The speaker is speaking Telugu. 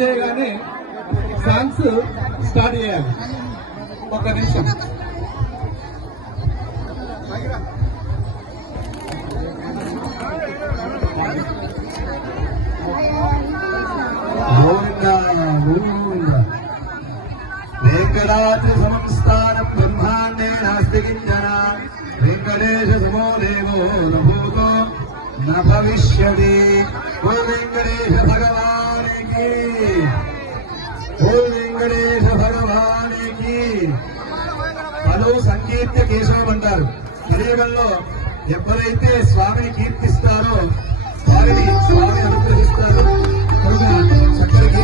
చేయగానే సాంగ్స్ స్టార్ట్ చేయాలి. ఒక నిమిషం. వెంకటాద్రి సంస్థానం బ్రహ్మాండే నాస్తి కించన వెంకటేశ సమో దేవో నభూతో న భవిష్యతి. ఓ వెంకటేశ భగవానికి, ఓ వెంకటేశ భగవానికి. పలు సంకీర్త్య కేశవం అంటారు. కలియుగంలో ఎవరైతే స్వామిని కీర్తిస్తారో వారిని స్వామి అనుగ్రహిస్తారు. చక్కటి